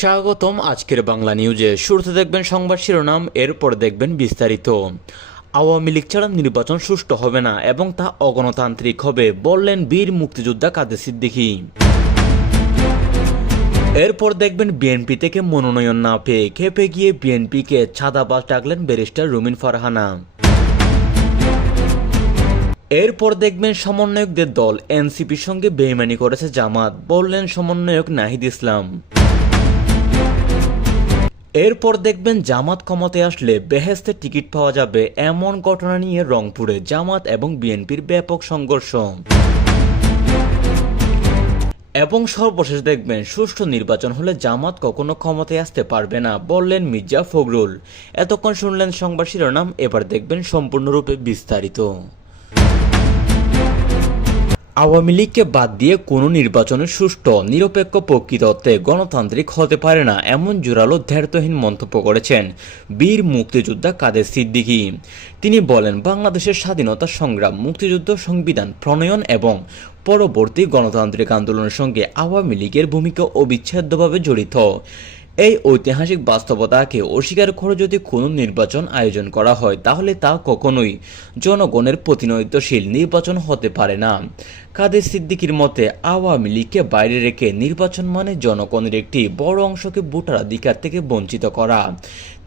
স্বাগতম আজকের বাংলা নিউজে। শুরুতে দেখবেন সংবাদ শিরোনাম, এরপর দেখবেন বিস্তারিত। আওয়ামী লীগ ছাড়া নির্বাচন সুষ্ঠু হবে না এবং তা অগণতান্ত্রিক হবে, বললেন বীর মুক্তিযোদ্ধা কাদের সিদ্দিকী। এরপর দেখবেন বিএনপি থেকে মনোনয়ন না পেয়ে খেপে গিয়ে বিএনপিকে ছাদাবাজ ডাকলেন ব্যারিস্টার রুমিন ফারহানা। এরপর দেখবেন সমন্বয়কদের দল, এনসিপির সঙ্গে বেইমানি করেছে জামাত, বললেন সমন্বয়ক নাহিদ ইসলাম। এরপর দেখবেন জামাত ক্ষমতায় আসলে বেহেস্তে টিকিট পাওয়া যাবে এমন ঘটনা নিয়ে রংপুরে জামাত এবং বিএনপির ব্যাপক সংঘর্ষ। এবং সর্বশেষ দেখবেন, সুষ্ঠু নির্বাচন হলে জামাত কখনো ক্ষমতায় আসতে পারবে না, বললেন মির্জা ফখরুল। এতক্ষণ শুনলেন সংবাদ শিরোনাম, এবার দেখবেন সম্পূর্ণরূপে বিস্তারিত। আওয়ামী লীগকে বাদ দিয়ে কোনো নির্বাচনে সুষ্ঠু, নিরপেক্ষ প্রকৃত অর্থে গণতান্ত্রিক হতে পারে না, এমন জোরালো ধ্যার্তহীন মন্তব্য করেছেন বীর মুক্তিযোদ্ধা কাদের সিদ্দিকী। তিনি বলেন, বাংলাদেশের স্বাধীনতা সংগ্রাম, মুক্তিযুদ্ধ সংবিধান প্রণয়ন এবং পরবর্তী গণতান্ত্রিক আন্দোলনের সঙ্গে আওয়ামী লীগের ভূমিকা অবিচ্ছেদ্যভাবে জড়িত। এই ঐতিহাসিক বাস্তবতাকে অস্বীকার করে যদি কোনো নির্বাচন আয়োজন করা হয়, তাহলে তা কখনোই জনগণের প্রতিনিধিত্বশীল নির্বাচন হতে পারে না। কাদের সিদ্দিকির মতে, আওয়ামী লীগকে বাইরে রেখে নির্বাচন মানে জনগণের একটি বড় অংশকে ভোটাধিকার থেকে বঞ্চিত করা।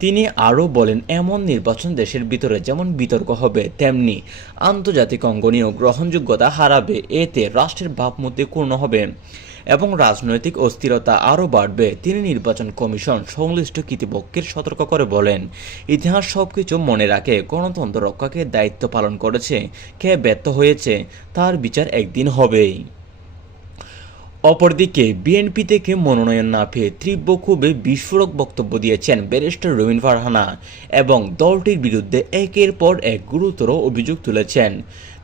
তিনি আরও বলেন, এমন নির্বাচন দেশের ভিতরে যেমন বিতর্ক হবে, তেমনি আন্তর্জাতিক অঙ্গনীয় গ্রহণযোগ্যতা হারাবে। এতে রাষ্ট্রের ভাবমূর্তি পূর্ণ হবে। এবং রাজনৈতিক অস্থিরতা আরও বাড়বে, তিনি নির্বাচন কমিশন সংশ্লিষ্ট কর্তৃপক্ষের সতর্ক করে বলেন। ইতিহাস সবকিছু মনে রাখে, গণতন্ত্র রক্ষাকে দায়িত্ব পালন করেছে, কে ব্যর্থ হয়েছে, তার বিচার একদিন হবেই। অপরদিকে, বিএনপি থেকে মনোনয়ন না পেয়ে তীব্র ক্ষোভে বিস্ফোরক বক্তব্য দিয়েছেন ব্যারিস্টার রবিন ফারহানা এবং দলটির বিরুদ্ধে একের পর এক গুরুতর অভিযোগ তুলেছেন।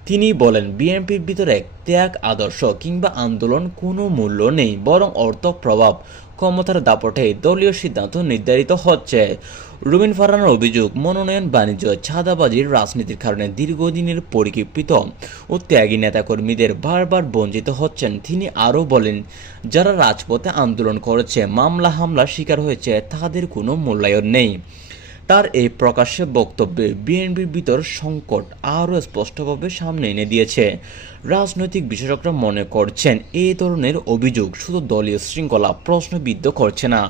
তিনি বলেন, বিএনপির ভিতরে ত্যাগ, আদর্শ কিংবা আন্দোলন কোনো মূল্য নেই, বরং অর্থ প্রভাব, ক্ষমতার দাপটে দলীয় সিদ্ধান্ত নির্ধারিত হচ্ছে। রুবিন ফারহানার অভিযোগ, মনোনয়ন বাণিজ্য ছাদাবাজির রাজনীতির কারণে দীর্ঘদিনের পরিকল্পিত ও ত্যাগী নেতাকর্মীদের বারবার বঞ্চিত হচ্ছেন। তিনি আরও বলেন, যারা রাজপথে আন্দোলন করেছে, মামলা হামলার শিকার হয়েছে, তাদের কোনো মূল্যায়ন নেই। তার এই প্রকাশ্যে বক্তব্যে বিএনপির ভিতর সংকট আরও স্পষ্টভাবে সামনে এনে দিয়েছে। রাজনৈতিক বিশেষজ্ঞরা মনে করছেন এই ধরনের অভিযোগ শুধু দলীয় শৃঙ্খলা প্রশ্নবিদ্ধ করছে না,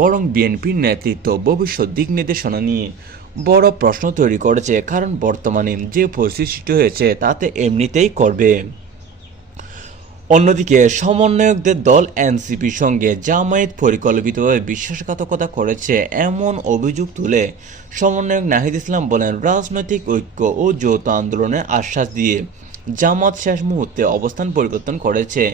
বরং বিএনপির নেতৃত্ব ভবিষ্যৎ দিক নির্দেশনা নিয়ে বড় প্রশ্ন তৈরি করেছে, কারণ বর্তমানে যে পরিস্থিতি সৃষ্টি হয়েছে তাতে এমনিতেই করবে। অন্যদিকে সমন্বয়কদের দল এনসিপির সঙ্গে জামায়াত পরিকল্পিতভাবে বিশ্বাসঘাতকতা করেছে এমন অভিযোগ তুলে সমন্বয়ক নাহিদ ইসলাম বলেন, রাজনৈতিক ঐক্য ও যৌথ আন্দোলনের আশ্বাস দিয়ে জামাত শেষ মুহূর্তে অবস্থান পরিবর্তন করেছে।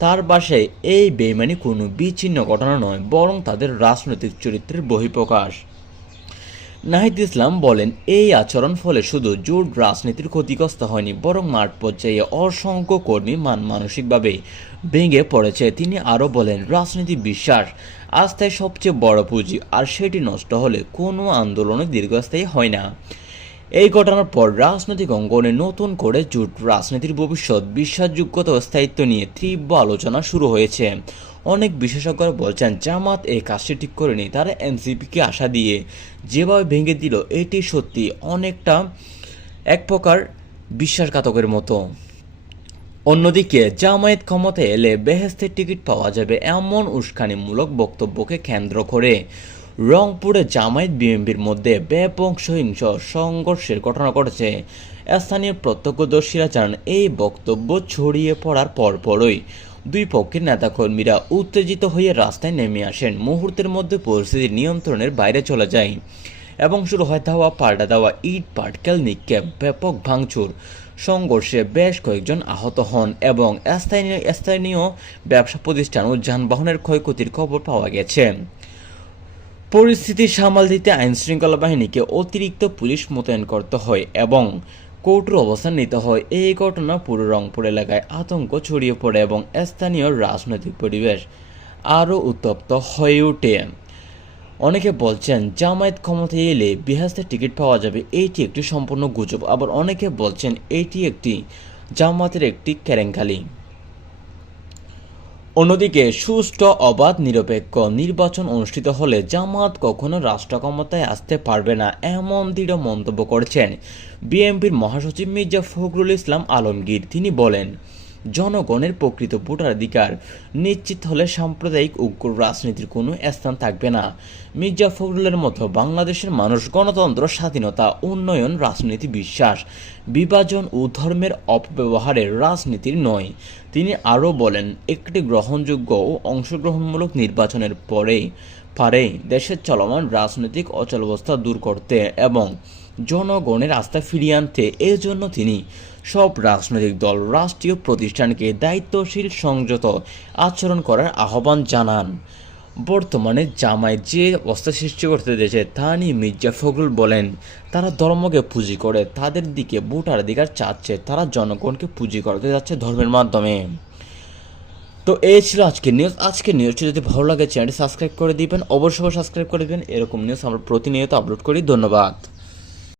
তার বাসায় এই বেইমানি কোনো বিচ্ছিন্ন ঘটনা নয়, বরং তাদের রাজনৈতিক চরিত্রের বহিঃপ্রকাশ। নাহিদ ইসলাম বলেন, এই আচরণ ফলে শুধু জোট রাজনীতির ক্ষতিগ্রস্ত হয়নি, বরং মাঠ পর্যায়ে অসংখ্য কর্মী মান মানসিকভাবে ভেঙে পড়েছে। তিনি আরও বলেন, রাজনীতি বিশ্বাস আস্থায় সবচেয়ে বড় পুঁজি, আর সেটি নষ্ট হলে কোনো আন্দোলনে দীর্ঘস্থায়ী হয় না। এই ঘটনার পর রাজনৈতিক অঙ্গনে নতুন করে জোট রাজনীতির ভবিষ্যৎ, বিশ্বাসযোগ্যতা ও স্থায়িত্ব নিয়ে তীব্র আলোচনা শুরু হয়েছে। অনেক বিশেষজ্ঞরা বলছেন, জামাত এই কাজটি ঠিক করেনি। তারা এনসিপিকে আশা দিয়ে যেভাবে ভেঙে দিল, এটি সত্যি অনেকটা এক প্রকার বিশ্বাসঘাতকের মতো। অন্যদিকে, জামায়াত ক্ষমতায় এলে বেহেস্তের টিকিট পাওয়া যাবে এমন উস্কানিমূলক বক্তব্যকে কেন্দ্র করে। রংপুরে জামায়াত বিএনপির মধ্যে ব্যাপক সহিংস সংঘর্ষের ঘটনা ঘটেছে। স্থানীয় প্রত্যক্ষদর্শীরা জানান, এই বক্তব্য ছড়িয়ে পড়ার পরপরই দুই পক্ষের নেতাকর্মীরা উত্তেজিত হয়ে রাস্তায় নেমে আসেন। মুহূর্তের মধ্যে পরিস্থিতি নিয়ন্ত্রণের বাইরে চলে যায়। এবং শুরু হয় ধাওয়া, পাল্টা দেওয়া ইট, পাটকেল নিক্ষেপ, ব্যাপক ভাঙচুর। সংঘর্ষে বেশ কয়েকজন আহত হন এবং স্থানীয় স্থানীয় ব্যবসা প্রতিষ্ঠান ও যানবাহনের ক্ষয়ক্ষতির খবর পাওয়া গেছে। পরিস্থিতি সামাল দিতে আইনশৃঙ্খলা বাহিনীকে অতিরিক্ত পুলিশ মোতায়েন করতে হয় এবং কঠোর অবস্থান নিতে হয়। এই ঘটনা পুরো রংপুর এলাকায় আতঙ্ক ছড়িয়ে পড়ে এবং স্থানীয় রাজনৈতিক পরিবেশ আরও উত্তপ্ত হয়ে ওঠে। অনেকে বলছেন, জামায়াত ক্ষমতা এলে বিহাস্তে টিকিট পাওয়া যাবে। এইটি একটি সম্পূর্ণ গুজব। আবার অনেকে বলছেন, এটি একটি জামায়াতের একটি কেরেঙ্কালি অন্যদিকে, সুষ্ঠু, অবাধ, নিরপেক্ষ নির্বাচন অনুষ্ঠিত হলে জামাত কখনো রাষ্ট্র ক্ষমতায় আসতে পারবে না এমন দৃঢ় মন্তব্য করেছেন বিএনপির মহাসচিব মির্জা ফখরুল ইসলাম আলমগীর। তিনি বলেন জনগণের প্রকৃত ভোটাধিকার নিশ্চিত হলে সাম্প্রদায়িক উগ্র রাজনীতির কোনো স্থান থাকবে না। মির্জা ফখরুলের মতো বাংলাদেশের মানুষ গণতন্ত্র, স্বাধীনতা, উন্নয়ন, রাজনীতি, বিশ্বাস, বিভাজন ও ধর্মের অপব্যবহারের রাজনীতির নয়। তিনি আরও বলেন, একটি গ্রহণযোগ্য ও অংশগ্রহণমূলক নির্বাচনের পরেই পারে দেশের চলমান রাজনৈতিক অচলাবস্থা দূর করতে এবং জনগণের আস্থা ফিরিয়ে আনতে। এজন্য তিনি সব রাজনৈতিক দল, রাষ্ট্রীয় প্রতিষ্ঠানকে দায়িত্বশীল সংযত আচরণ করার আহ্বান জানান। বর্তমানে জামায়াত যে অবস্থা সৃষ্টি করতে দেশে তা নিয়ে মির্জা ফখরুল বলেন, তারা ধর্মকে পুঁজি করে, তাদের দিকে ভোটাধিকার চাচ্ছে, তারা জনগণকে পুঁজি করতে যাচ্ছে ধর্মের মাধ্যমে। তো এই ছিল আজকের নিউজ আজকের নিউজটি যদি ভালো লাগে চ্যানেলটি সাবস্ক্রাইব করে দিবেন, অবশ্যই সাবস্ক্রাইব করে দিবেন। এরকম নিউজ আমরা প্রতিনিয়ত আপলোড করি। ধন্যবাদ।